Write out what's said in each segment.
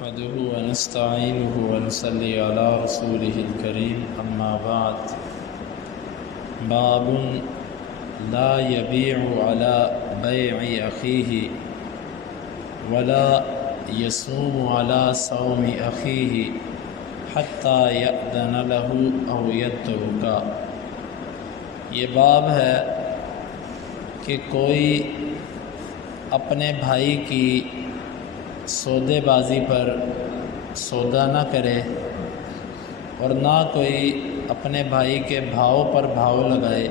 نحمده ونستعينه ونصلي على رسوله الكريم أما بعد باب لا يبيع على بيع أخيه ولا يصوم على صوم أخيه حتى يأذن له أو يترك۔ یہ باب ہے کہ کوئی اپنے بھائی کی سودے بازی پر سودا نہ کرے اور نہ کوئی اپنے بھائی کے بھاؤ پر بھاؤ لگائے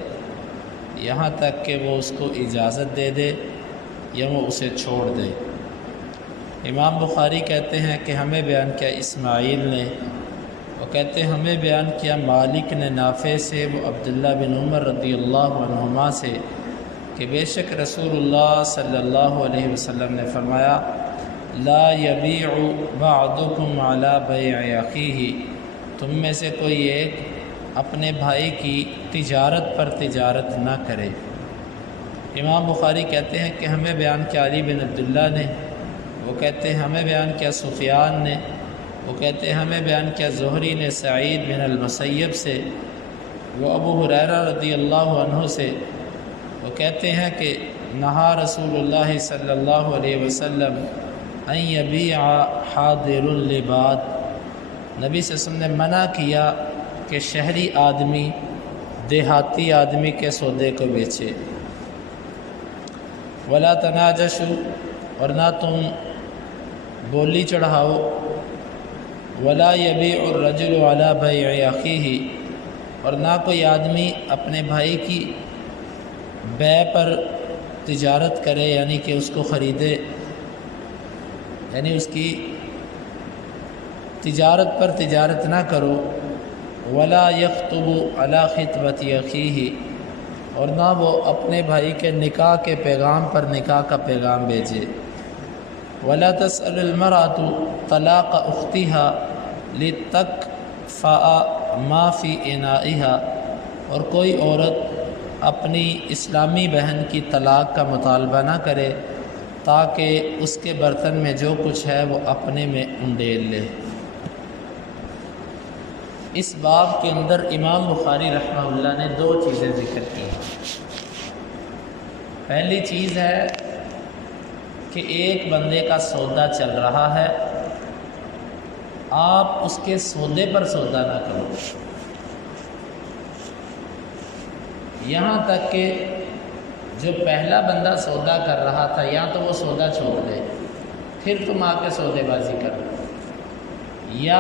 یہاں تک کہ وہ اس کو اجازت دے دے یا وہ اسے چھوڑ دے۔ امام بخاری کہتے ہیں کہ ہمیں بیان کیا اسماعیل نے، وہ کہتے ہیں ہمیں بیان کیا مالک نے نافع سے، وہ عبداللہ بن عمر رضی اللہ عنہما سے، کہ بے شک رسول اللہ صلی اللہ علیہ وسلم نے فرمایا لا یبیع بعضکم علی بیع اخیہ، تم میں سے کوئی ایک اپنے بھائی کی تجارت پر تجارت نہ کرے۔ امام بخاری کہتے ہیں کہ ہمیں بیان کیا علی بن عبداللہ نے، وہ کہتے ہیں ہمیں بیان کیا سفیان نے، وہ کہتے ہیں ہمیں بیان کیا زہری نے سعید بن المسیب سے، وہ ابو ہریرہ رضی اللہ عنہ سے، وہ کہتے ہیں کہ نہا رسول اللہ صلی اللہ علیہ وسلم ان یبیع حاضر لباد، نبی صلی اللہ علیہ وسلم نے منع کیا کہ شہری آدمی دیہاتی آدمی کے سودے کو بیچے۔ ولا تناجشوا، اور نہ تم بولی چڑھاؤ۔ ولا یبیع الرجل علی بیع اخیہ، اور نہ کوئی آدمی اپنے بھائی کی بیع پر تجارت کرے، یعنی کہ اس کو خریدے، یعنی اس کی تجارت پر تجارت نہ کرو۔ ولا یخطب علی خطبۃ اخیہ، اور نہ وہ اپنے بھائی کے نکاح کے پیغام پر نکاح کا پیغام بھیجے۔ ولا تسأل المرأة طلاق اختها لتکفأ ما فی انائها، اور کوئی عورت اپنی اسلامی بہن کی طلاق کا مطالبہ نہ کرے تاکہ اس کے برتن میں جو کچھ ہے وہ اپنے میں انڈیل لے۔ اس باب کے اندر امام بخاری رحمہ اللہ نے دو چیزیں ذکر کی ہیں۔ پہلی چیز ہے کہ ایک بندے کا سودا چل رہا ہے، آپ اس کے سودے پر سودا نہ کرو یہاں تک کہ جو پہلا بندہ سودا کر رہا تھا یا تو وہ سودا چھوڑ دے، پھر تم آ کے سودے بازی کرو، یا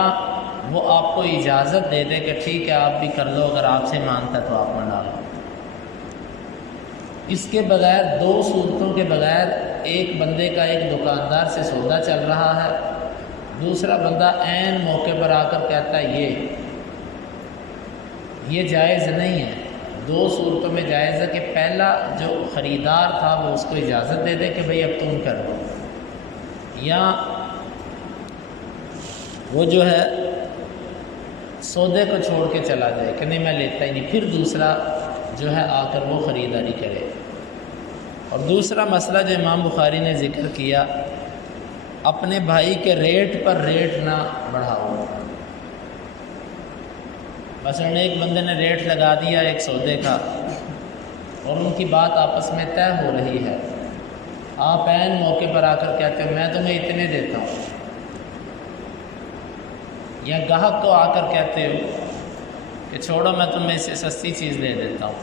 وہ آپ کو اجازت دے دے کہ ٹھیک ہے آپ بھی کر لو، اگر آپ سے مانتا تو آپ منڈا لو۔ اس کے بغیر، دو صورتوں کے بغیر، ایک بندے کا ایک دکاندار سے سودا چل رہا ہے، دوسرا بندہ عین موقع پر آ کر کہتا ہے یہ جائز نہیں ہے۔ دو صورتوں میں جائز ہے کہ پہلا جو خریدار تھا وہ اس کو اجازت دے دے کہ بھئی اب تم کرو، یا وہ جو ہے سودے کو چھوڑ کے چلا جائے کہ نہیں میں لیتا ہی نہیں، پھر دوسرا جو ہے آ کر وہ خریداری کرے۔ اور دوسرا مسئلہ جو امام بخاری نے ذکر کیا، اپنے بھائی کے ریٹ پر ریٹ نہ بڑھاؤ۔ مثلا ایک بندے نے ریٹ لگا دیا ایک سودے کا اور ان کی بات آپس میں طے ہو رہی ہے، آپ عین موقع پر آ کر کہتے ہو میں تمہیں اتنے دیتا ہوں، یا گاہک کو آ کر کہتے ہو کہ چھوڑو میں تمہیں اس سے سستی چیز دے دیتا ہوں،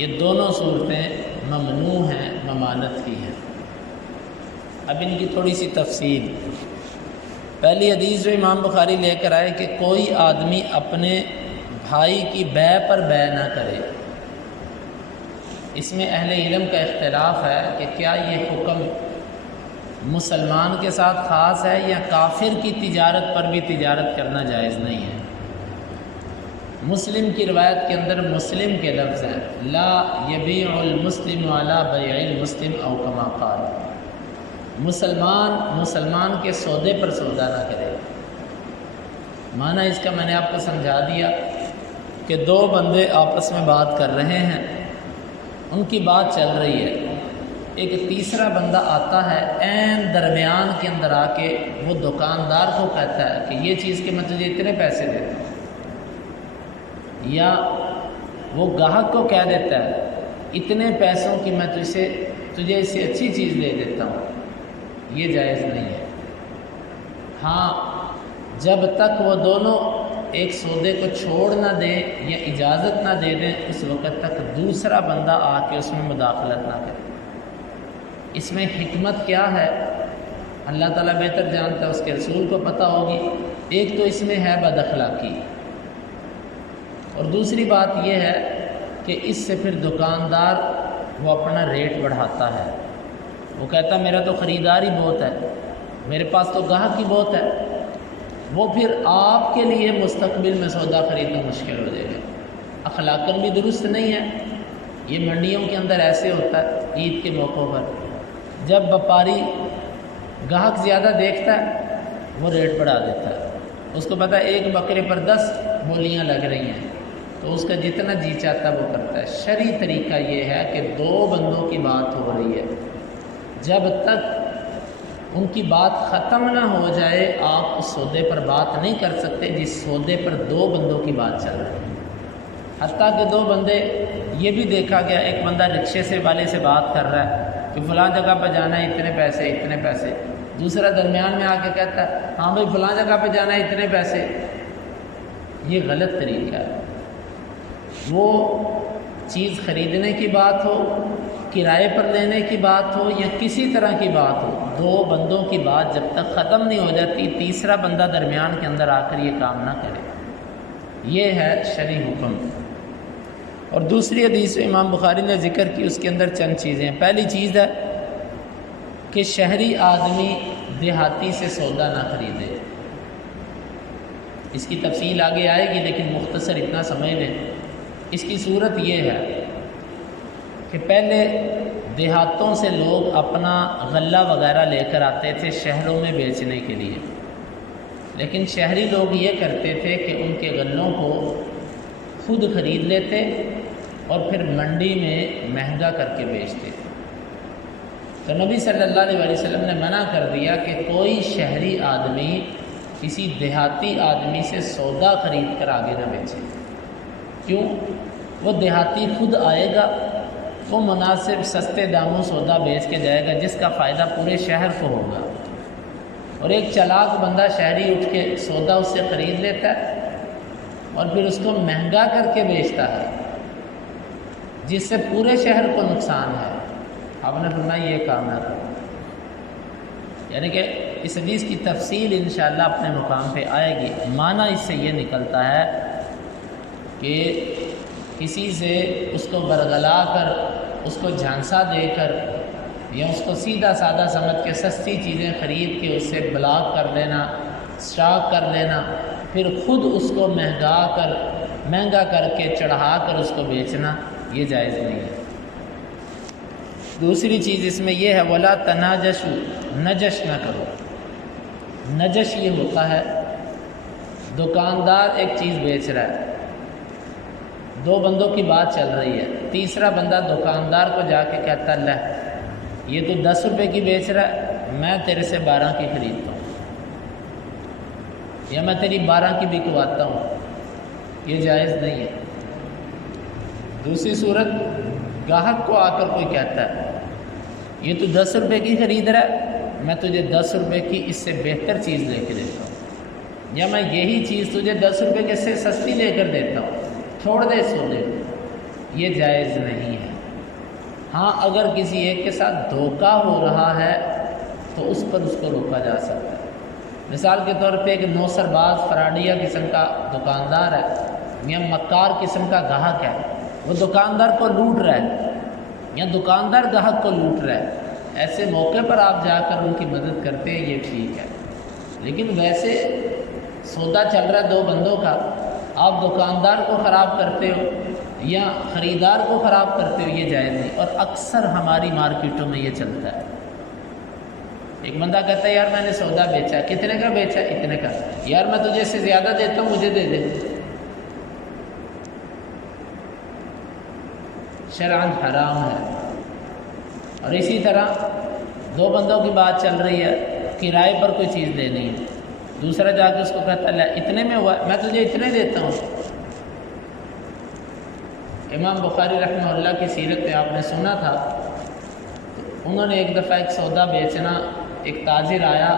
یہ دونوں صورتیں ممنوع ہیں، ممانعت کی ہیں۔ اب ان کی تھوڑی سی تفصیل۔ پہلی حدیث جو امام بخاری لے کر آئے کہ کوئی آدمی اپنے بھائی کی بیع پر بیع نہ کرے۔ اس میں اہل علم کا اختلاف ہے کہ کیا یہ حکم مسلمان کے ساتھ خاص ہے یا کافر کی تجارت پر بھی تجارت کرنا جائز نہیں ہے۔ مسلم کی روایت کے اندر مسلم کے لفظ ہیں لا یبیع المسلم علی بیع المسلم او کما قال، مسلمان کے سودے پر سودا نہ کرے۔ معنی اس کا میں نے آپ کو سمجھا دیا کہ دو بندے آپس میں بات کر رہے ہیں، ان کی بات چل رہی ہے، ایک تیسرا بندہ آتا ہے عین درمیان کے اندر آ کے وہ دکاندار کو کہتا ہے کہ یہ چیز کہ میں تجھے اتنے پیسے دیتا ہوں، یا وہ گاہک کو کہہ دیتا ہے اتنے پیسوں کی میں تجھے اس سے اچھی چیز دے دیتا ہوں، یہ جائز نہیں ہے۔ ہاں جب تک وہ دونوں ایک سودے کو چھوڑ نہ دیں یا اجازت نہ دے دیں اس وقت تک دوسرا بندہ آ کے اس میں مداخلت نہ کرے۔ اس میں حکمت کیا ہے اللہ تعالیٰ بہتر جانتا ہے، اس کے رسول کو پتہ ہوگی۔ ایک تو اس میں ہے بد اخلاقی، اور دوسری بات یہ ہے کہ اس سے پھر دکاندار وہ اپنا ریٹ بڑھاتا ہے، وہ کہتا ہے میرا تو خریدار ہی بہت ہے، میرے پاس تو گاہک ہی بہت ہے، وہ پھر آپ کے لیے مستقبل میں سودا خریدنا مشکل ہو جائے گا۔ اخلاقاً بھی درست نہیں ہے۔ یہ منڈیوں کے اندر ایسے ہوتا ہے عید کے موقعوں پر، جب وپاری گاہک زیادہ دیکھتا ہے وہ ریٹ بڑھا دیتا ہے، اس کو پتہ ہے ایک بکرے پر 10 بولیاں لگ رہی ہیں تو اس کا جتنا جی چاہتا ہے وہ کرتا ہے۔ شرعی طریقہ یہ ہے کہ دو بندوں کی بات ہو رہی ہے، جب تک ان کی بات ختم نہ ہو جائے آپ اس سودے پر بات نہیں کر سکتے جس سودے پر دو بندوں کی بات چل رہی ہے۔ حتیٰ کہ دو بندے، یہ بھی دیکھا گیا ایک بندہ رکشے سے والے سے بات کر رہا ہے کہ فلاں جگہ پہ جانا ہے اتنے پیسے اتنے پیسے، دوسرا درمیان میں آ کے کہتا ہے ہاں بھائی فلاں جگہ پہ جانا ہے اتنے پیسے۔ یہ غلط طریقہ ہے۔ وہ چیز خریدنے کی بات ہو، کرائے پر لینے کی بات ہو یا کسی طرح کی بات ہو، دو بندوں کی بات جب تک ختم نہیں ہو جاتی تیسرا بندہ درمیان کے اندر آ کر یہ کام نہ کرے۔ یہ ہے شرعی حکم۔ اور دوسری حدیث امام بخاری نے ذکر کی، اس کے اندر چند چیزیں ہیں۔ پہلی چیز ہے کہ شہری آدمی دیہاتی سے سودا نہ خریدے۔ اس کی تفصیل آگے آئے گی لیکن مختصر اتنا سمجھ لیں۔ اس کی صورت یہ ہے کہ پہلے دیہاتوں سے لوگ اپنا غلہ وغیرہ لے کر آتے تھے شہروں میں بیچنے کے لیے، لیکن شہری لوگ یہ کرتے تھے کہ ان کے غلوں کو خود خرید لیتے اور پھر منڈی میں مہنگا کر کے بیچتے تھے۔ تو نبی صلی اللہ علیہ وسلم نے منع کر دیا کہ کوئی شہری آدمی کسی دیہاتی آدمی سے سودا خرید کر آگے نہ بیچے۔ کیوں؟ وہ دیہاتی خود آئے گا، وہ مناسب سستے داموں سودا بیچ کے جائے گا جس کا فائدہ پورے شہر کو ہوگا، اور ایک چلاک بندہ شہری اٹھ کے سودا اس سے خرید لیتا ہے اور پھر اس کو مہنگا کر کے بیچتا ہے جس سے پورے شہر کو نقصان ہے۔ آپ نے فرمایا یہ کام نہ کرو۔ یعنی کہ اس حدیث کی تفصیل انشاءاللہ اپنے مقام پہ آئے گی۔ معنی اس سے یہ نکلتا ہے کہ کسی سے اس کو برگلا کر، اس کو جھانسا دے کر یا اس کو سیدھا سادہ سمجھ کے سستی چیزیں خرید کے اس سے بلاک کر لینا، اسٹاک کر لینا، پھر خود اس کو مہنگا کر کے چڑھا کر اس کو بیچنا، یہ جائز نہیں ہے۔ دوسری چیز اس میں یہ ہے ولا تناجشوا، نجش نہ کرو۔ نجش یہ ہوتا ہے دکاندار ایک چیز بیچ رہا ہے، دو بندوں کی بات چل رہی ہے، تیسرا بندہ دکاندار کو جا کے کہتا ہے لے یہ تو 10 روپے کی بیچ رہا ہے، میں تیرے سے 12 کی خریدتا ہوں یا میں تیری 12 کی بکواتا ہوں، یہ جائز نہیں ہے۔ دوسری صورت گاہک کو آ کر کوئی کہتا ہے یہ تو 10 روپے کی خرید رہا ہے، میں تجھے 10 روپے کی اس سے بہتر چیز لے کے دیتا ہوں، یا میں یہی چیز تجھے 10 روپے کے سے سستی لے کر دیتا ہوں، چھوڑ دے سودے کو، یہ جائز نہیں ہے۔ ہاں اگر کسی ایک کے ساتھ دھوکہ ہو رہا ہے تو اس پر اس کو روکا جا سکتا ہے۔ مثال کے طور پہ ایک نوسر باز فراڈیا قسم کا دکاندار ہے یا مکار قسم کا گاہک ہے، وہ دکاندار کو لوٹ رہا ہے یا دکاندار گاہک کو لوٹ رہا ہے، ایسے موقع پر آپ جا کر ان کی مدد کرتے ہیں، یہ ٹھیک ہے۔ لیکن ویسے سودا چل رہا ہے دو بندوں کا، آپ دکاندار کو خراب کرتے ہو یا خریدار کو خراب کرتے ہو، یہ جائز نہیں۔ اور اکثر ہماری مارکیٹوں میں یہ چلتا ہے، ایک بندہ کہتا ہے یار میں نے سودا بیچا، کتنے کا بیچا؟ اتنے کا، یار میں تجھے اس سے زیادہ دیتا ہوں مجھے دے دے۔ شرعاً حرام ہے۔ اور اسی طرح دو بندوں کی بات چل رہی ہے، کرائے پر کوئی چیز لینی ہے، دوسرا جا کے اس کو کہتا ہے اتنے میں ہوا، میں تجھے اتنے دیتا ہوں۔ امام بخاری رحمہ اللہ کی سیرت میں آپ نے سنا تھا، انہوں نے ایک دفعہ ایک سودا بیچنا، ایک تاجر آیا،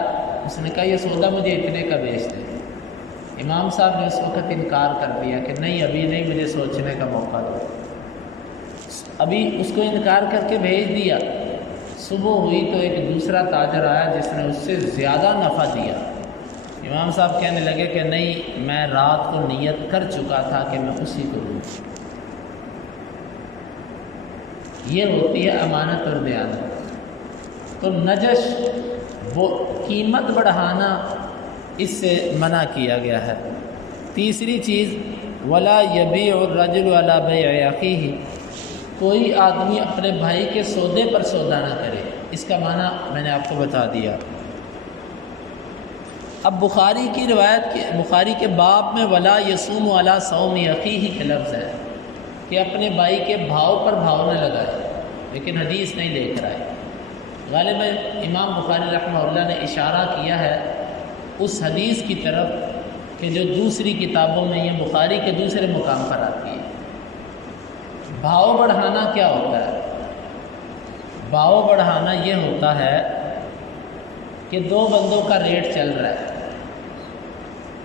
اس نے کہا یہ سودا مجھے اتنے کا بیچ دے۔ امام صاحب نے اس وقت انکار کر دیا کہ نہیں، ابھی نہیں، مجھے سوچنے کا موقع دو۔ ابھی اس کو انکار کر کے بھیج دیا۔ صبح ہوئی تو ایک دوسرا تاجر آیا جس نے اس سے زیادہ نفع دیا۔ امام صاحب کہنے لگے کہ نہیں، میں رات کو نیت کر چکا تھا کہ میں اسی کو دوں۔ یہ ہوتی ہے امانت اور دیانت۔ تو نجش، وہ قیمت بڑھانا، اس سے منع کیا گیا ہے۔ تیسری چیز، ولا یبیع الرجل علی بیع اخیہ، کوئی آدمی اپنے بھائی کے سودے پر سودا نہ کرے۔ اس کا معنی میں نے آپ کو بتا دیا۔ اب بخاری کی روایت کے بخاری کے باب میں ولا یصوم علی صوم اخیہ کے لفظ ہے کہ اپنے بھائی کے بھاؤ پر بھاؤ نہ لگائے، لیکن حدیث نہیں لے کر آئے۔ غالباً امام بخاری رحمہ اللہ نے اشارہ کیا ہے اس حدیث کی طرف کہ جو دوسری کتابوں میں یہ بخاری کے دوسرے مقام پر آتی ہے۔ بھاؤ بڑھانا کیا ہوتا ہے؟ بھاؤ بڑھانا یہ ہوتا ہے کہ دو بندوں کا ریٹ چل رہا ہے،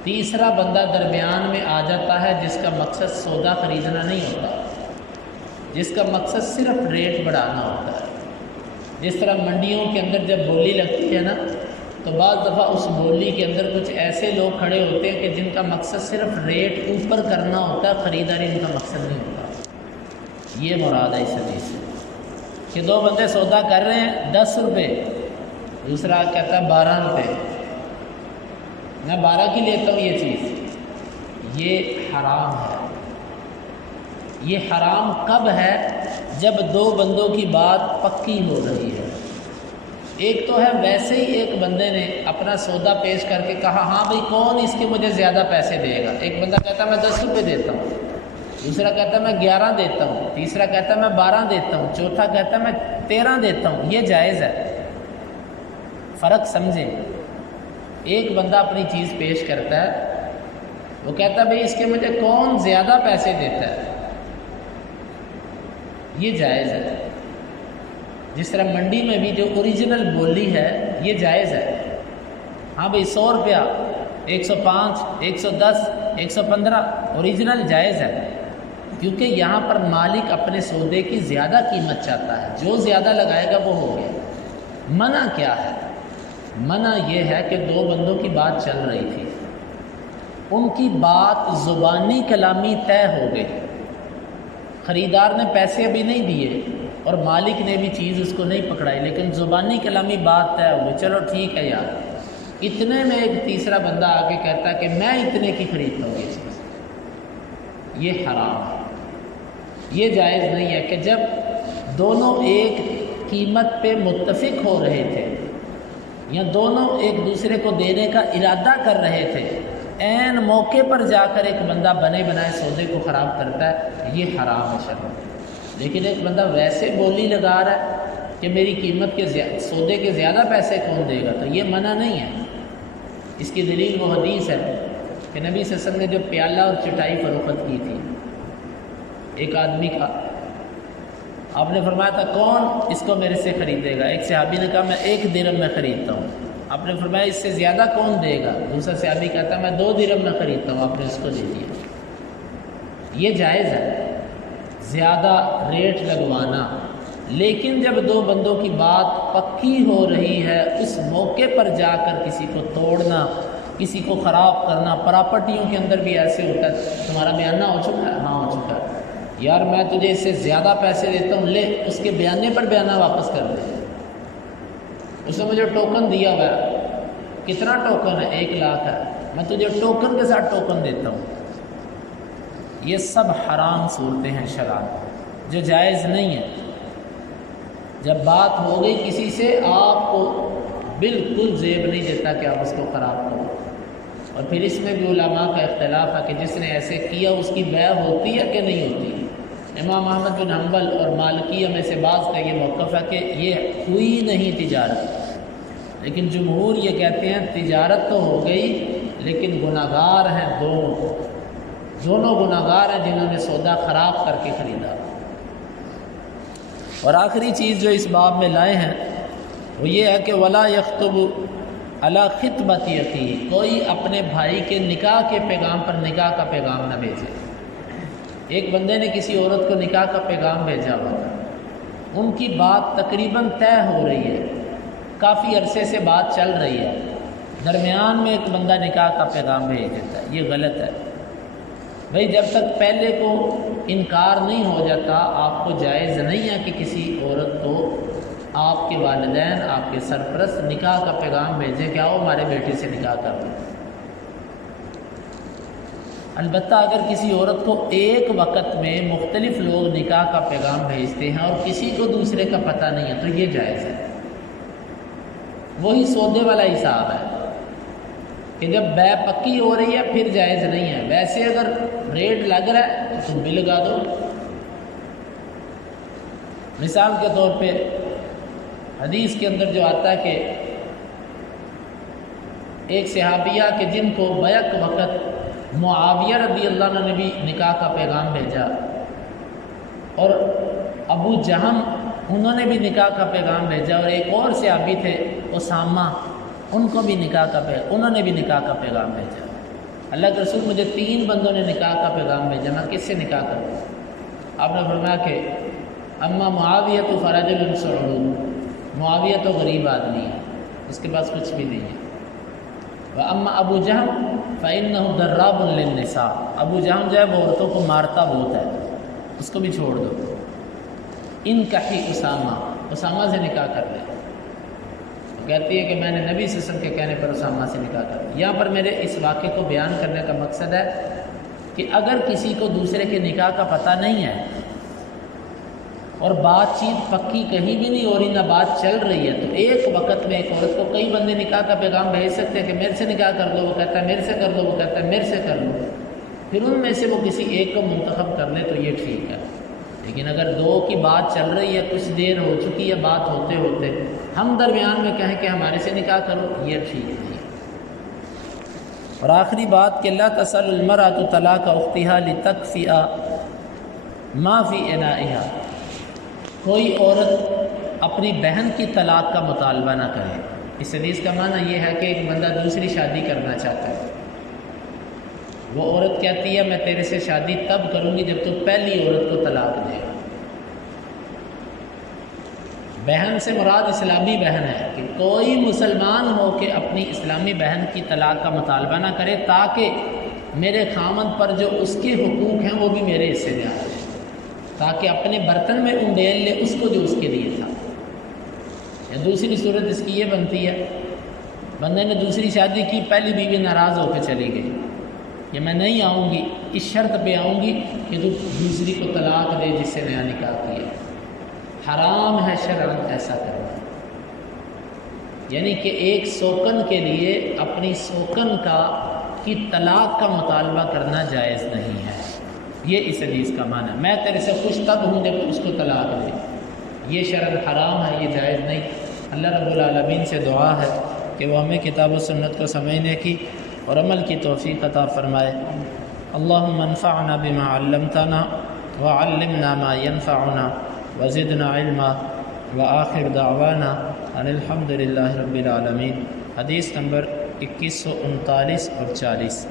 تیسرا بندہ درمیان میں آ جاتا ہے جس کا مقصد سودا خریدنا نہیں ہوتا، جس کا مقصد صرف ریٹ بڑھانا ہوتا ہے۔ جس طرح منڈیوں کے اندر جب بولی لگتی ہے نا، تو بعض دفعہ اس بولی کے اندر کچھ ایسے لوگ کھڑے ہوتے ہیں کہ جن کا مقصد صرف ریٹ اوپر کرنا ہوتا ہے، خریداری ان کا مقصد نہیں ہوتا۔ یہ مراد ہے اس حدیث سے کہ دو بندے سودا کر رہے ہیں 10 روپے، دوسرا کہتا ہے 12 روپے، میں 12 کی لیتا ہوں یہ چیز۔ یہ حرام ہے۔ یہ حرام کب ہے؟ جب دو بندوں کی بات پکی ہو رہی ہے۔ ایک تو ہے ویسے ہی ایک بندے نے اپنا سودا پیش کر کے کہا ہاں بھائی کون اس کے مجھے زیادہ پیسے دے گا، ایک بندہ کہتا ہے میں 10 روپے دیتا ہوں، دوسرا کہتا ہے میں 11 دیتا ہوں، تیسرا کہتا ہے میں 12 دیتا ہوں، چوتھا کہتا ہے میں 13 دیتا ہوں۔ یہ جائز ہے۔ فرق سمجھیں، ایک بندہ اپنی چیز پیش کرتا ہے، وہ کہتا ہے بھئی اس کے مجھے کون زیادہ پیسے دیتا ہے، یہ جائز ہے۔ جس طرح منڈی میں بھی جو اوریجنل بولی ہے یہ جائز ہے۔ ہاں بھئی 100 روپیہ، 105، 110، 115 اوریجنل جائز ہے، کیونکہ یہاں پر مالک اپنے سودے کی زیادہ قیمت چاہتا ہے، جو زیادہ لگائے گا وہ ہو گیا۔ منع کیا ہے؟ منع یہ ہے کہ دو بندوں کی بات چل رہی تھی، ان کی بات زبانی کلامی طے ہو گئی، خریدار نے پیسے ابھی نہیں دیے اور مالک نے بھی چیز اس کو نہیں پکڑائی، لیکن زبانی کلامی بات طے ہو گئی، چلو ٹھیک ہے یار۔ اتنے میں ایک تیسرا بندہ آ کے کہتا ہے کہ میں اتنے کی خریدتا ہوں یہ چیز، یہ حرام ہے۔ یہ جائز نہیں ہے کہ جب دونوں ایک قیمت پہ متفق ہو رہے تھے یا دونوں ایک دوسرے کو دینے کا ارادہ کر رہے تھے، عین موقع پر جا کر ایک بندہ بنے بنائے سودے کو خراب کرتا ہے، یہ حرام ہے شرع۔ لیکن ایک بندہ ویسے بولی لگا رہا ہے کہ میری قیمت کے سودے کے زیادہ پیسے کون دے گا، تو یہ منع نہیں ہے۔ اس کی دلیل وہ حدیث ہے کہ نبی صلی اللہ علیہ وسلم نے جو پیالہ اور چٹائی فروخت کی تھی ایک آدمی کا، آپ نے فرمایا تھا کون اس کو میرے سے خریدے گا؟ ایک صحابی نے کہا میں 1 درہم میں خریدتا ہوں۔ آپ نے فرمایا اس سے زیادہ کون دے گا؟ دوسرا صحابی کہتا ہے میں 2 درہم میں خریدتا ہوں، آپ نے اس کو دے دیا۔ یہ جائز ہے زیادہ ریٹ لگوانا، لیکن جب دو بندوں کی بات پکی ہو رہی ہے اس موقع پر جا کر کسی کو توڑنا، کسی کو خراب کرنا، پراپرٹیوں کے اندر بھی ایسے ہوتا ہے، تمہارا بیانہ ہو چکا ہے؟ ہاں ہو چکا ہے، یار میں تجھے اس سے زیادہ پیسے دیتا ہوں، لے اس کے بیانے پر بیانہ واپس کر دے۔ اس نے مجھے ٹوکن دیا ہوا ہے، کتنا ٹوکن ہے؟ 1 لاکھ ہے، میں تجھے ٹوکن کے ساتھ ٹوکن دیتا ہوں۔ یہ سب حرام صورتیں ہیں شرعاً جو جائز نہیں ہیں۔ جب بات ہو گئی کسی سے، آپ کو بالکل زیب نہیں دیتا کہ آپ اس کو خراب کرو۔ اور پھر اس میں بھی علماء کا اختلاف ہے کہ جس نے ایسے کیا اس کی بیع ہوتی ہے کہ نہیں ہوتی۔ امام احمد بن حنبل اور مالکیہ میں سے بعض کا یہ موقف ہے کہ یہ ہوئی نہیں تجارت، لیکن جمہور یہ کہتے ہیں تجارت تو ہو گئی لیکن گناہگار ہیں دونوں گناہگار ہیں جنہوں نے سودا خراب کر کے خریدا۔ اور آخری چیز جو اس باب میں لائے ہیں وہ یہ ہے کہ ولا یخطب علی خطبۃ اخیہ، کوئی اپنے بھائی کے نکاح کے پیغام پر نکاح کا پیغام نہ بھیجے۔ ایک بندے نے کسی عورت کو نکاح کا پیغام بھیجا ہوا تھا، ان کی بات تقریباً طے ہو رہی ہے، کافی عرصے سے بات چل رہی ہے، درمیان میں ایک بندہ نکاح کا پیغام بھیج دیتا ہے، یہ غلط ہے۔ بھئی جب تک پہلے کو انکار نہیں ہو جاتا آپ کو جائز نہیں ہے کہ کسی عورت کو آپ کے والدین، آپ کے سرپرست نکاح کا پیغام بھیجیں کہ آؤ ہمارے بیٹے سے نکاح کر دیں۔ البتہ اگر کسی عورت کو ایک وقت میں مختلف لوگ نکاح کا پیغام بھیجتے ہیں اور کسی کو دوسرے کا پتہ نہیں ہے تو یہ جائز ہے، وہی سودے والا حساب ہے کہ جب بے پکی ہو رہی ہے پھر جائز نہیں ہے۔ ویسے اگر ریٹ لگ رہا ہے تو تم بھی لگا دو۔ مثال کے طور پہ حدیث کے اندر جو آتا ہے کہ ایک صحابیہ کہ جن کو بیک وقت معاویہ رضی اللہ عنہ نے بھی نکاح کا پیغام بھیجا اور ابو جہم انہوں نے بھی نکاح کا پیغام بھیجا، اور ایک اور صحابی تھے اسامہ ان کو بھی انہوں نے بھی نکاح کا پیغام بھیجا۔ اللہ کے رسول مجھے 3 بندوں نے نکاح کا پیغام بھیجا، میں کس سے نکاح کروں؟ آپ نے فرمایا کہ اما معاویہ تو فرجل سعود، معاویہ تو غریب آدمی ہے، اس کے پاس کچھ بھی نہیں ہے۔ وَأَمَّا ابو جہم فَإِنَّهُ ضَرَّابٌ لِلنِّسَاء، ابو جہم جو ہے وہ عورتوں کو مارتا بہت ہے، اس کو بھی چھوڑ دو۔ انکحی اسامہ سے نکاح کر لے۔ کہتی ہے کہ میں نے نبی صلی اللہ علیہ وسلم کے کہنے پر اسامہ سے نکاح کر لیا۔ یہاں پر میرے اس واقعے کو بیان کرنے کا مقصد ہے کہ اگر کسی کو دوسرے کے نکاح کا پتہ نہیں ہے اور بات چیت پکی کہیں بھی نہیں ہو رہی، نہ بات چل رہی ہے، تو ایک وقت میں ایک عورت کو کئی بندے نکاح کا پیغام بھیج سکتے ہیں کہ میرے سے نکاح کر دو، وہ کہتا ہے میرے سے کر دو، وہ کہتا ہے میرے سے کر لو، پھر ان میں سے وہ کسی ایک کو منتخب کر لے تو یہ ٹھیک ہے۔ لیکن اگر 2 کی بات چل رہی ہے، کچھ دیر ہو چکی ہے بات ہوتے ہوتے، ہم درمیان میں کہیں کہ ہمارے سے نکاح کرو، یہ ٹھیک نہیں ہے۔ اور آخری بات کہ لا تسأل المرأة طلاق اختها لتکفئ ما فی انائها، کوئی عورت اپنی بہن کی طلاق کا مطالبہ نہ کرے۔ اس حدیث کا معنی یہ ہے کہ ایک بندہ دوسری شادی کرنا چاہتا ہے، وہ عورت کہتی ہے میں تیرے سے شادی تب کروں گی جب تو پہلی عورت کو طلاق دے۔ بہن سے مراد اسلامی بہن ہے کہ کوئی مسلمان ہو کے اپنی اسلامی بہن کی طلاق کا مطالبہ نہ کرے تاکہ میرے خامند پر جو اس کے حقوق ہیں وہ بھی میرے حصے میں آ جائے، تاکہ اپنے برتن میں انڈیل لے اس کو جو اس کے لیے تھا۔ یا دوسری صورت اس کی یہ بنتی ہے، بندے نے دوسری شادی کی، پہلی بیوی ناراض ہو کے چلی گئی، کہ میں نہیں آؤں گی، اس شرط پہ آؤں گی کہ تو دوسری کو طلاق دے جس سے نیا نکاح کیا۔ حرام ہے شرعاً ایسا کرنا، یعنی کہ ایک سوکن کے لیے اپنی سوکن کی طلاق کا مطالبہ کرنا جائز نہیں ہے، یہ اس حدیث کا معنی ہے۔ میں تیرے سے خوش تب ہوں جب اس کو طلاق دے، یہ شرعاً حرام ہے، یہ جائز نہیں۔ اللہ رب العالمین سے دعا ہے کہ وہ ہمیں کتاب و سنت کو سمجھنے کی اور عمل کی توفیق عطا فرمائے۔ اللہم انفعنا بما علمتنا وعلمنا ما ينفعنا وزدنا علما وآخر دعوانا ان الحمد للہ رب العالمین۔ حدیث نمبر 2139 اور 40۔